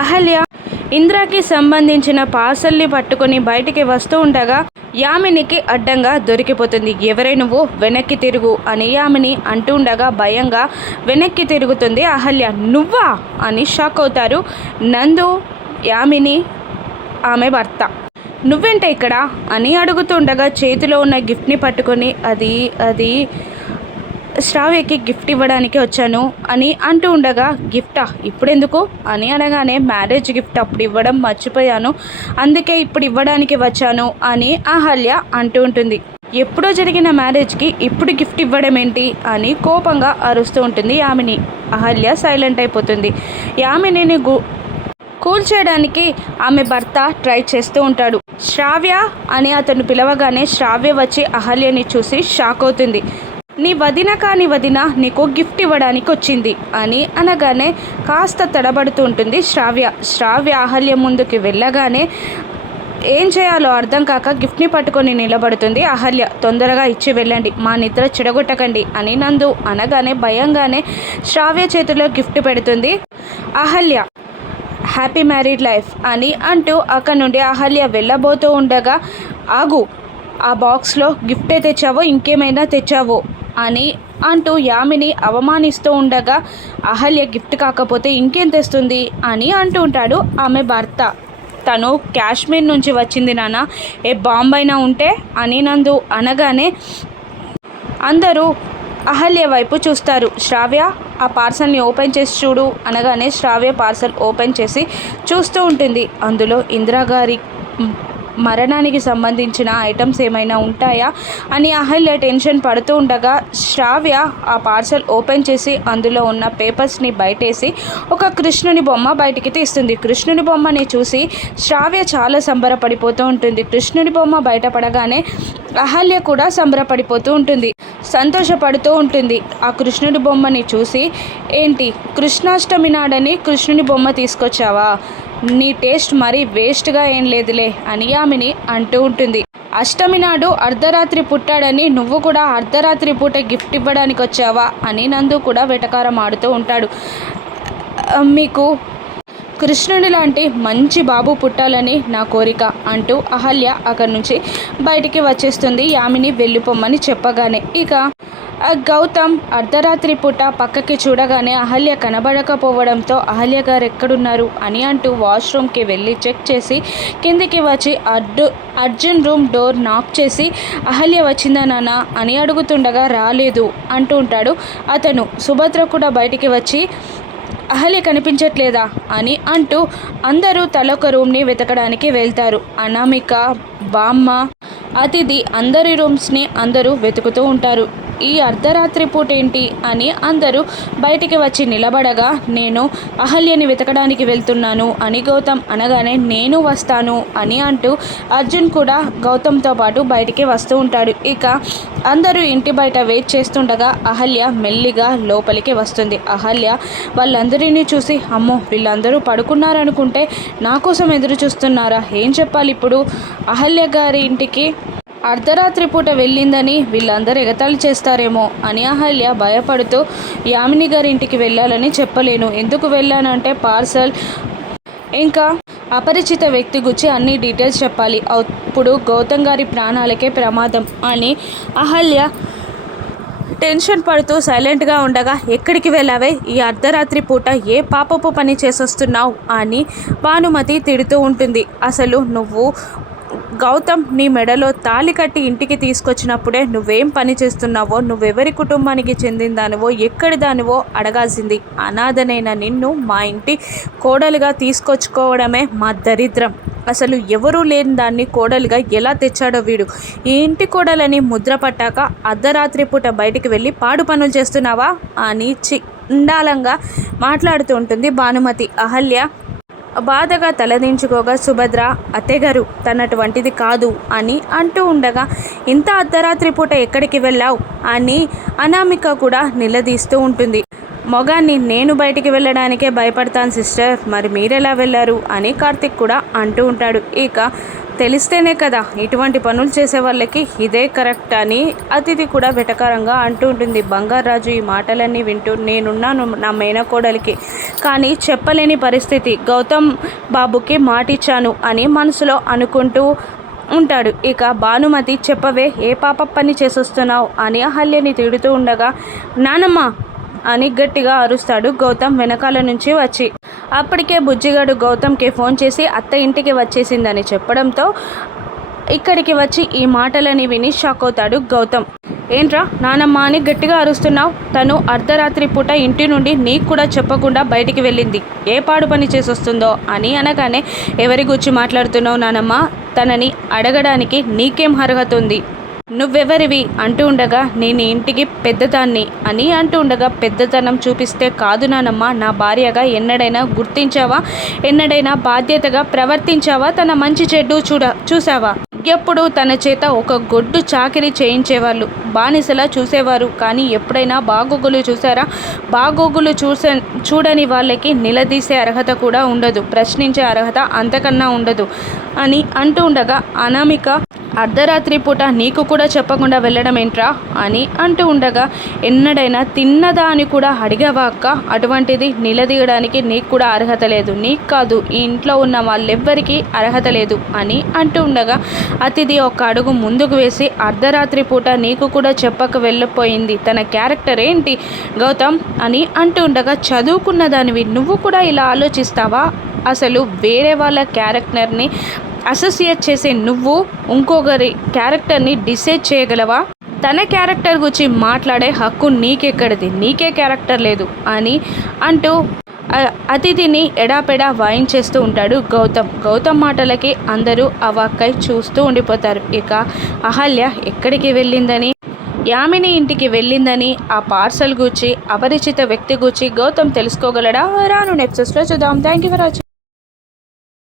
అహల్య ఇంద్రకి సంబంధించిన పార్సల్ని పట్టుకొని బయటికి వస్తూ ఉండగా యామినికి అడ్డంగా దొరికిపోతుంది. ఎవరై నువ్వు, వెనక్కి తిరుగు అని యామిని అంటూ ఉండగా భయంగా వెనక్కి తిరుగుతుంది అహల్య. నువ్వా అని షాక్ అవుతారు నందు, యామిని, ఆమె భర్త. నువ్వేంటే ఇక్కడ అని అడుగుతుండగా చేతిలో ఉన్న గిఫ్ట్ని పట్టుకొని అది శ్రావ్యకి గిఫ్ట్ ఇవ్వడానికి వచ్చాను అని అంటూ ఉండగా, గిఫ్టా ఇప్పుడెందుకు అని అనగానే, మ్యారేజ్ గిఫ్ట్ అప్పుడు ఇవ్వడం మర్చిపోయాను, అందుకే ఇప్పుడు ఇవ్వడానికి వచ్చాను అని అహల్య అంటూ ఉంటుంది. ఎప్పుడో జరిగిన మ్యారేజ్కి ఇప్పుడు గిఫ్ట్ ఇవ్వడం ఏంటి అని కోపంగా అరుస్తూ ఉంటుంది యామిని. అహల్య సైలెంట్ అయిపోతుంది. యామినిని కూల్ చేయడానికి ఆమె భర్త ట్రై చేస్తూ ఉంటాడు. శ్రావ్య అని అతను పిలవగానే శ్రావ్య వచ్చి అహల్యని చూసి షాక్ అవుతుంది. నీ వదిన కాని వదిన నీకు గిఫ్ట్ ఇవ్వడానికి వచ్చింది అని అనగానే కాస్త తడబడుతూ ఉంటుంది శ్రావ్య అహల్య ముందుకి వెళ్ళగానే ఏం చేయాలో అర్థం కాక గిఫ్ట్ని పట్టుకొని నిలబడుతుంది అహల్య. తొందరగా ఇచ్చి వెళ్ళండి, మా నిద్ర చెడగొట్టకండి అని నందు అనగానే భయంగానే శ్రావ్య చేతిలో గిఫ్ట్ పెడుతుంది అహల్య. హ్యాపీ మ్యారీడ్ లైఫ్ అని అంటూ అక్కడి నుండి అహల్య వెళ్ళబోతూ ఉండగా, ఆగు, ఆ బాక్స్లో గిఫ్టే తెచ్చావో ఇంకేమైనా తెచ్చావో అని అంటూ యామిని అవమానిస్తూ ఉండగా, అహల్య గిఫ్ట్ కాకపోతే ఇంకేం తెస్తుంది అని అంటూ ఉంటాడు ఆమె భర్త. తను కాశ్మీర్ నుంచి వచ్చింది నాన్న, ఏ బాంబైనా ఉంటే అని నందు అనగానే అందరూ అహల్య వైపు చూస్తారు. శ్రావ్య ఆ పార్సల్ని ఓపెన్ చేసి చూడు అనగానే శ్రావ్య పార్సల్ ఓపెన్ చేసి చూస్తూ ఉంటుంది. అందులో ఇందిరాగారి మరణానికి సంబంధించిన ఐటమ్స్ ఏమైనా ఉంటాయా అని అహల్య టెన్షన్ పడుతూ ఉండగా, శ్రావ్య ఆ పార్సల్ ఓపెన్ చేసి అందులో ఉన్న పేపర్స్ని బయటేసి ఒక కృష్ణుని బొమ్మ బయటికి తీస్తుంది. కృష్ణుని బొమ్మని చూసి శ్రావ్య చాలా సంబరపడిపోతూ ఉంటుంది. కృష్ణుని బొమ్మ బయటపడగానే అహల్య కూడా సంబరపడిపోతూ ఉంటుంది, సంతోషపడుతూ ఉంటుంది. ఆ కృష్ణుడి బొమ్మని చూసి, ఏంటి కృష్ణాష్టమి నాడని కృష్ణుని బొమ్మ తీసుకొచ్చావా, నీ టేస్ట్ మరీ వేస్ట్గా ఏం లేదులే అని యామిని అంటూ ఉంటుంది. అష్టమి నాడు అర్ధరాత్రి పుట్టాడని నువ్వు కూడా అర్ధరాత్రి పూట గిఫ్ట్ ఇవ్వడానికి వచ్చావా అని నందు కూడా వెటకారం ఆడుతూ ఉంటాడు. మీకు కృష్ణుడి లాంటి మంచి బాబు పుట్టాలని నా కోరిక అంటూ అహల్య అక్కడి నుంచి బయటికి వచ్చేస్తుంది యామిని వెళ్ళిపోమ్మని చెప్పగానే. ఇక గౌతమ్ అర్ధరాత్రి పూట పక్కకి చూడగానే అహల్య కనబడకపోవడంతో అహల్య గారు ఎక్కడున్నారు అని అంటూ వాష్రూమ్కి వెళ్ళి చెక్ చేసి కిందికి వచ్చి అర్జున్ రూమ్ డోర్ నాక్ చేసి, అహల్య వచ్చిందా నాన్న అని అడుగుతుండగా, రాలేదు అంటూ ఉంటాడు అతను. సుభద్ర కూడా బయటికి వచ్చి, అహల్య కనిపించట్లేదా అని అంటూ అందరూ తలొక రూమ్ని వెతకడానికి వెళ్తారు. అనామిక, బామ్మ, అతిథి అందరి రూమ్స్ని అందరూ వెతుకుతూ ఉంటారు. ఈ అర్ధరాత్రి పూట ఏంటి అని అందరూ బయటికి వచ్చి నిలబడగా, నేను అహల్యని వెతకడానికి వెళ్తున్నాను అని గౌతమ్ అనగానే, నేను వస్తాను అని అంటూ అర్జున్ కూడా గౌతమ్తో పాటు బయటికి వస్తూ ఉంటాడు. ఇక అందరూ ఇంటి బయట వెయిట్ చేస్తుండగా అహల్య మెల్లిగా లోపలికి వస్తుంది. అహల్య వాళ్ళందరినీ చూసి, అమ్మో వీళ్ళందరూ పడుకున్నారనుకుంటే నా కోసం ఎదురు చూస్తున్నారా, ఏం చెప్పాలి ఇప్పుడు, అహల్య గారి ఇంటికి అర్ధరాత్రి పూట వెళ్ళిందని వీళ్ళందరూ ఎగతాళి చేస్తారేమో అని అహల్య భయపడుతూ, యామిని గారి ఇంటికి వెళ్ళాలని చెప్పలేను, ఎందుకు వెళ్ళానంటే పార్సల్ ఇంకా అపరిచిత వ్యక్తి గురించి అన్ని డీటెయిల్స్ చెప్పాలి, అప్పుడు గౌతమ్ గారి ప్రాణాలకే ప్రమాదం అని అహల్య టెన్షన్ పడుతూ సైలెంట్గా ఉండగా, ఎక్కడికి వెళ్ళావే ఈ అర్ధరాత్రి పూట, ఏ పాపపు పని చేసొస్తున్నావు అని భానుమతి తిడుతూ ఉంటుంది. అసలు నువ్వు గౌతమ్ నీ మెడలో తాళి కట్టి ఇంటికి తీసుకొచ్చినప్పుడే నువ్వేం పని చేస్తున్నావో, నువ్వెవరి కుటుంబానికి చెందిన దానివో, ఎక్కడి దానివో అడగాల్సింది. అనాథనైన నిన్ను మా ఇంటి కోడలుగా తీసుకొచ్చుకోవడమే మా దరిద్రం. అసలు ఎవరూ లేని దాన్ని కోడలుగా ఎలా తెచ్చాడో వీడు. ఈ ఇంటి కోడలని ముద్ర పట్టాక అర్ధరాత్రి పూట బయటికి వెళ్ళి పాడు పనులు చేస్తున్నావా అని చండాలంగా మాట్లాడుతూ ఉంటుంది భానుమతి. అహల్య బాధగా తలదించుకోగా, సుభద్ర, అత్తయ్యగారు తనటువంటిది కాదు అని అంటూ ఉండగా, ఇంత అర్ధరాత్రి పూట ఎక్కడికి వెళ్ళావు అని అనామిక కూడా నిలదీస్తూ ఉంటుంది. మొగాన్ని నేను బయటికి వెళ్ళడానికే భయపడతాను సిస్టర్, మరి మీరెలా వెళ్ళారు అని కార్తిక్ కూడా అంటూ ఉంటాడు. ఇక తెలిస్తేనే కదా ఇటువంటి పనులు చేసే వాళ్ళకి ఇదే కరెక్ట్ అని అతిథి కూడా వెటకారంగా అంటూ ఉంటుంది. బంగారాజు ఈ మాటలన్నీ వింటూ నేనున్నాను నా మేనకోడలికి, కానీ చెప్పలేని పరిస్థితి, గౌతమ్ బాబుకి మాటిచ్చాను అని మనసులో అనుకుంటూ ఉంటాడు. ఇక భానుమతి చెప్పవే ఏ పాప పని చేసొస్తున్నావు అని అహల్యని తిడుతూ ఉండగా నానమ్మ అని గట్టిగా అరుస్తాడు గౌతమ్ వెనకాల నుంచి వచ్చి. అప్పటికే బుజ్జిగాడు గౌతమ్కి ఫోన్ చేసి అత్త ఇంటికి వచ్చేసిందని చెప్పడంతో ఇక్కడికి వచ్చి ఈ మాటలని విని షాక్ అవుతాడు గౌతమ్. ఏంట్రా నానమ్మ అని గట్టిగా అరుస్తున్నావు? తను అర్ధరాత్రి పూట ఇంటి నుండి నీకు కూడా చెప్పకుండా బయటికి వెళ్ళింది, ఏ పాడు పని చేసొస్తుందో అని అనగానే ఎవరి గురించి మాట్లాడుతున్నావు నానమ్మ, తనని అడగడానికి నీకేం అర్హత ఉంది, నువ్వెవరివి అంటూ ఉండగా నేను ఇంటికి పెద్దదాన్ని అని అంటూ ఉండగా పెద్దతనం చూపిస్తే కాదు నానమ్మ, నా భార్యగా ఎన్నడైనా గుర్తించావా, ఎన్నడైనా బాధ్యతగా ప్రవర్తించావా, తన మంచి చెడ్డు చూసావా? ఎప్పుడు తన చేత ఒక గొడ్డు చాకిరీ చేయించేవాళ్ళు, బానిసలా చూసేవారు, కానీ ఎప్పుడైనా బాగోగులు చూసారా? బాగోగులు చూడని వాళ్ళకి నిలదీసే అర్హత కూడా ఉండదు, ప్రశ్నించే అర్హత అంతకన్నా ఉండదు అని అంటూ ఉండగా అనామిక అర్ధరాత్రి పూట నీకు కూడా చెప్పకుండా వెళ్ళడం ఏంట్రా అని అంటూ ఉండగా ఎన్నడైనా తిన్నదా అని కూడా అడిగావా అక్క, అటువంటిది నిలదీయడానికి నీకు కూడా అర్హత లేదు, నీకు కాదు ఈ ఇంట్లో ఉన్న వాళ్ళెవ్వరికీ అర్హత లేదు అని అంటూ ఉండగా అతిథి ఒక అడుగు ముందుకు వేసి అర్ధరాత్రి పూట నీకు కూడా చెప్పక వెళ్ళిపోయింది తన క్యారెక్టర్ ఏంటి గౌతమ్ అని అంటూ ఉండగా చదువుకున్న దానివి నువ్వు కూడా ఇలా ఆలోచిస్తావా? అసలు వేరే వాళ్ళ క్యారెక్టర్ని అసోసియేట్ చేసే నువ్వు ఇంకొకరి క్యారెక్టర్ని డిసైడ్ చేయగలవా? తన క్యారెక్టర్ గురించి మాట్లాడే హక్కు నీకెక్కడిది, నీకే క్యారెక్టర్ లేదు అని అంటూ అతిథిని ఎడాపెడా వాయించేస్తూ ఉంటాడు గౌతమ్ మాటలకి అందరూ అవాక్కై చూస్తూ ఉండిపోతారు. ఇక అహల్య ఎక్కడికి వెళ్ళిందని, యామిని ఇంటికి వెళ్ళిందని, ఆ పార్సల్ గురించి అపరిచిత వ్యక్తి గురించి గౌతమ్ తెలుసుకోగలడా? రాను ఎపిసోడ్స్లో చూద్దాం. Thank you for watching.